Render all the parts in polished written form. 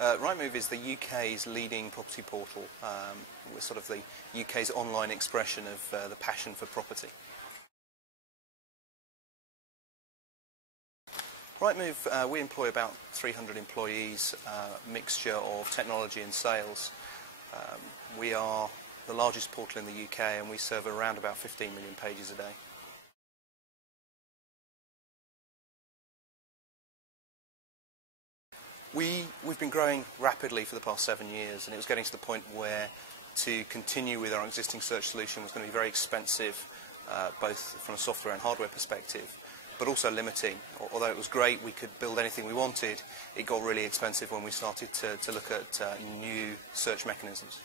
Rightmove is the UK's leading property portal. We're sort of the UK's online expression of the passion for property. Rightmove, we employ about 300 employees, a mixture of technology and sales. We are the largest portal in the UK and we serve around about 15 million pages a day. We've been growing rapidly for the past 7 years, and it was getting to the point where to continue with our existing search solution was going to be very expensive, both from a software and hardware perspective, but also limiting. Although it was great, we could build anything we wanted, it got really expensive when we started to look at new search mechanisms.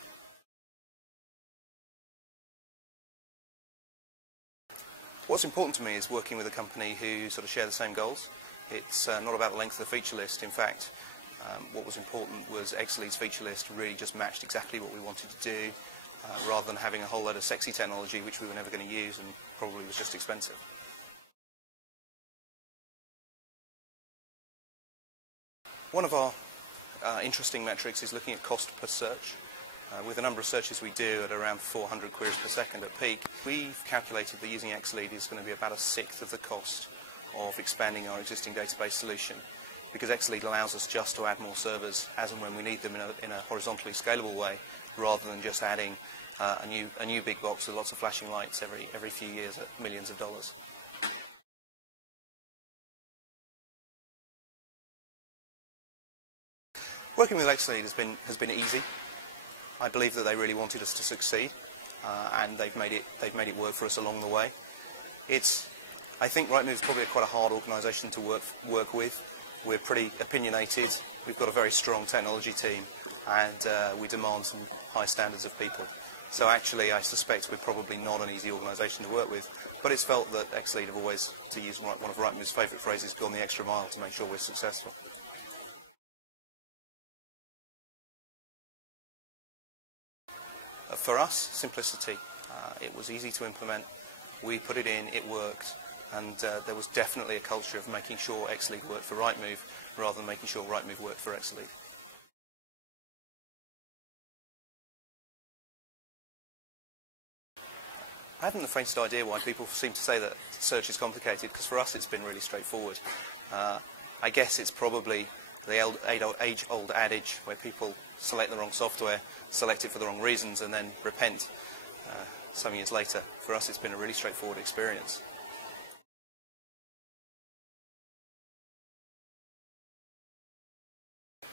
What's important to me is working with a company who sort of share the same goals. It's not about the length of the feature list. In fact, what was important was Exalead's feature list really just matched exactly what we wanted to do, rather than having a whole load of sexy technology which we were never going to use and probably was just expensive. One of our interesting metrics is looking at cost per search. With the number of searches we do at around 400 queries per second at peak, we've calculated that using Exalead is going to be about 1/6 of the cost of expanding our existing database solution, because Exalead allows us just to add more servers as and when we need them in a horizontally scalable way, rather than just adding a new big box with lots of flashing lights every few years at millions of dollars. Working with Exalead has been easy. I believe that they really wanted us to succeed, and they've made it work for us along the way. I think Rightmove is probably quite a hard organisation to work with. We're pretty opinionated, we've got a very strong technology team, and we demand some high standards of people. So actually I suspect we're probably not an easy organisation to work with, but it's felt that Exalead have always, to use one of Rightmove's favourite phrases, gone the extra mile to make sure we're successful. For us, simplicity. It was easy to implement, we put it in, it worked. And there was definitely a culture of making sure Exalead worked for Rightmove rather than making sure Rightmove worked for Exalead. I haven't the faintest idea why people seem to say that search is complicated, because for us it's been really straightforward. I guess it's probably the age-old adage where people select the wrong software, select it for the wrong reasons, and then repent some years later. For us it's been a really straightforward experience.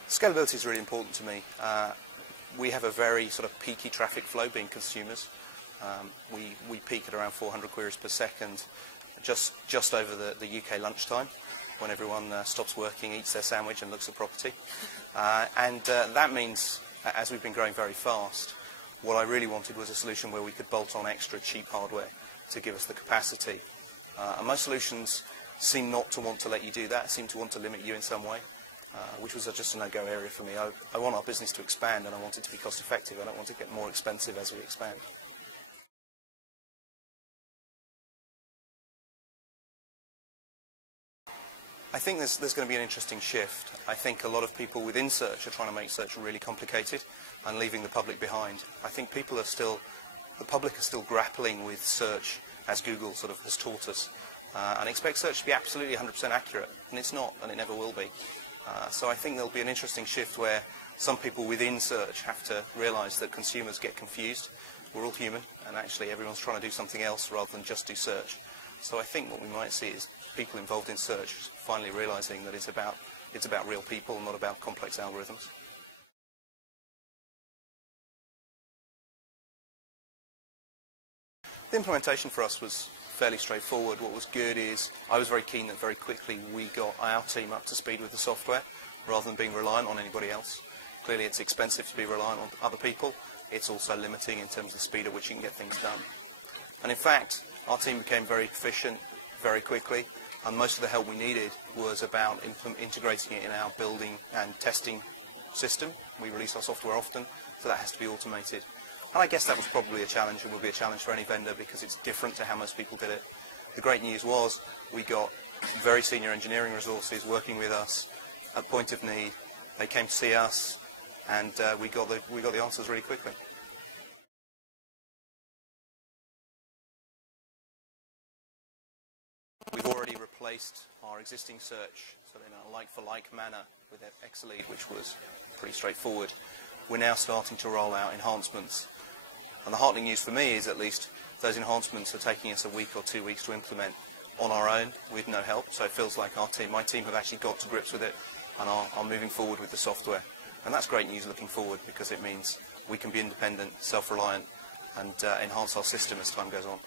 Scalability is really important to me. We have a very sort of peaky traffic flow, being consumers. We peak at around 400 queries per second, just over the UK lunchtime, when everyone stops working, eats their sandwich and looks at property. That means, as we've been growing very fast, what I really wanted was a solution where we could bolt on extra cheap hardware to give us the capacity. And most solutions seem not to want to let you do that, seem to want to limit you in some way. Which was just a no-go area for me. I want our business to expand, and I want it to be cost-effective. I don't want it to get more expensive as we expand. I think there's going to be an interesting shift. I think a lot of people within search are trying to make search really complicated and leaving the public behind. I think the public are still grappling with search as Google sort of has taught us, and expect search to be absolutely 100% accurate, and it's not, and it never will be. So I think there'll be an interesting shift where some people within search have to realise that consumers get confused. We're all human, and actually everyone's trying to do something else rather than just do search. So I think what we might see is people involved in search finally realising that it's about real people, not about complex algorithms. The implementation for us was fairly straightforward. What was good is I was very keen that very quickly we got our team up to speed with the software rather than being reliant on anybody else. Clearly it's expensive to be reliant on other people. It's also limiting in terms of the speed at which you can get things done. And in fact, our team became very efficient very quickly, and most of the help we needed was about integrating it in our building and testing system. We release our software often, so that has to be automated. And I guess that was probably a challenge, and will be a challenge for any vendor, because it's different to how most people did it. The great news was we got very senior engineering resources working with us at point of need, They came to see us, and we got the answers really quickly. We've already replaced our existing search, so in a like-for-like manner, with Exalead, which was pretty straightforward. We're now starting to roll out enhancements. And the heartening news for me is, at least, those enhancements are taking us a week or 2 weeks to implement on our own with no help. So it feels like my team have actually got to grips with it and are moving forward with the software. And that's great news looking forward, because it means we can be independent, self-reliant, and enhance our system as time goes on.